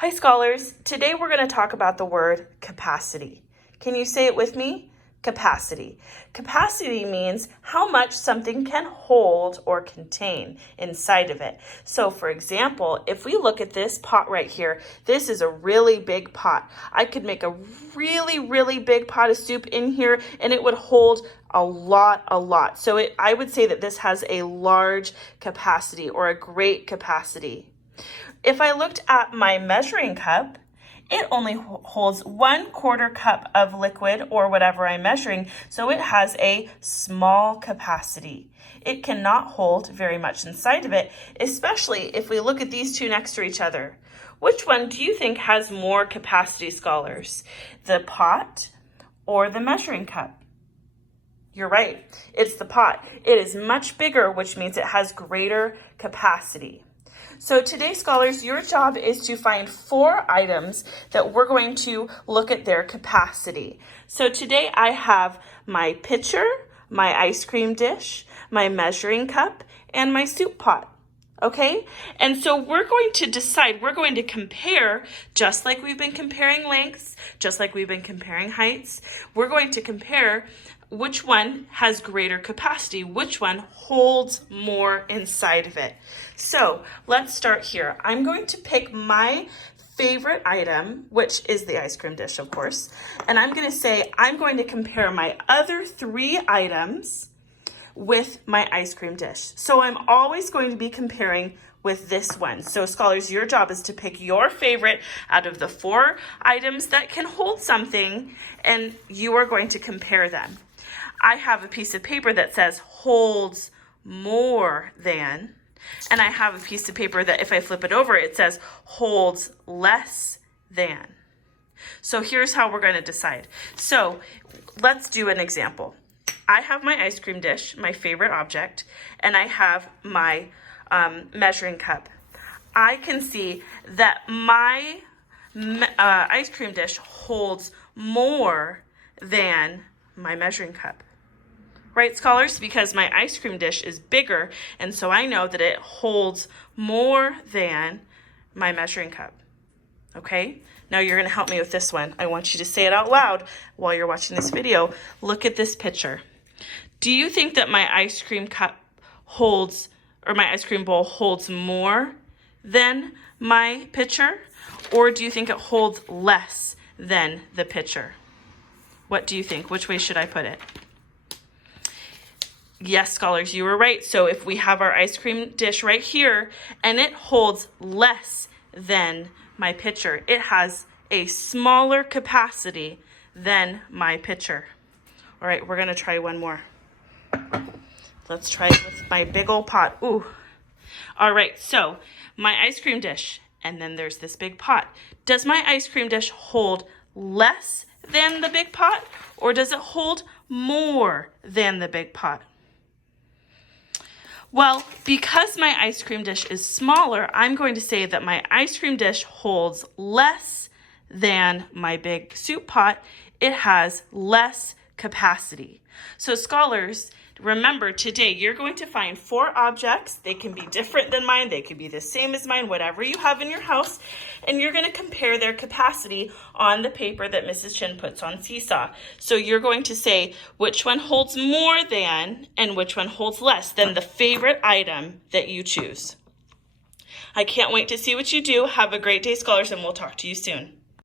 Hi scholars, today we're going to talk about the word capacity. Can you say it with me? Capacity. Capacity means how much something can hold or contain inside of it. So for example, if we look at this pot right here, this is a really big pot. I could make a really big pot of soup in here and it would hold a lot. So I would say that this has a large capacity or a great capacity. If I looked at my measuring cup, it only holds 1/4 cup of liquid or whatever I'm measuring, so it has a small capacity. It cannot hold very much inside of it, especially if we look at these two next to each other. Which one do you think has more capacity, scholars? The pot or the measuring cup? You're right, it's the pot. It is much bigger, which means it has greater capacity. So today, scholars, your job is to find 4 items that we're going to look at their capacity. So today I have my pitcher, my ice cream dish, my measuring cup, and my soup pot. Okay? And so we're going to decide, we're going to compare, just like we've been comparing lengths, just like we've been comparing heights, we're going to compare which one has greater capacity, which one holds more inside of it. So let's start here. I'm going to pick my favorite item, which is the ice cream dish, of course, and I'm going to say I'm going to compare my other 3 items with my ice cream dish. So I'm always going to be comparing with this one. So scholars, your job is to pick your favorite out of the 4 items that can hold something, and you are going to compare them. I have a piece of paper that says holds more than, and I have a piece of paper that if I flip it over, it says holds less than. So here's how we're going to decide. So let's do an example. I have my ice cream dish, my favorite object, and I have my measuring cup. I can see that my ice cream dish holds more than my measuring cup. Right, scholars? Because my ice cream dish is bigger, and so I know that it holds more than my measuring cup. Okay? Now you're going to help me with this one. I want you to say it out loud while you're watching this video. Look at this picture. Do you think that my ice cream cup holds, or my ice cream bowl holds more than my pitcher? Or do you think it holds less than the pitcher? What do you think? Which way should I put it? Yes, scholars, you were right. So if we have our ice cream dish right here and it holds less than my pitcher, it has a smaller capacity than my pitcher. All right, we're gonna try one more. Let's try it with my big old pot. Ooh. All right, so my ice cream dish, and then there's this big pot. Does my ice cream dish hold less than the big pot, or does it hold more than the big pot? Well, because my ice cream dish is smaller, I'm going to say that my ice cream dish holds less than my big soup pot. It has less capacity. So scholars, remember today you're going to find 4 objects. They can be different than mine. They could be the same as mine, whatever you have in your house. And you're going to compare their capacity on the paper that Mrs. Chin puts on Seesaw. So you're going to say which one holds more than and which one holds less than the favorite item that you choose. I can't wait to see what you do. Have a great day, scholars, and we'll talk to you soon.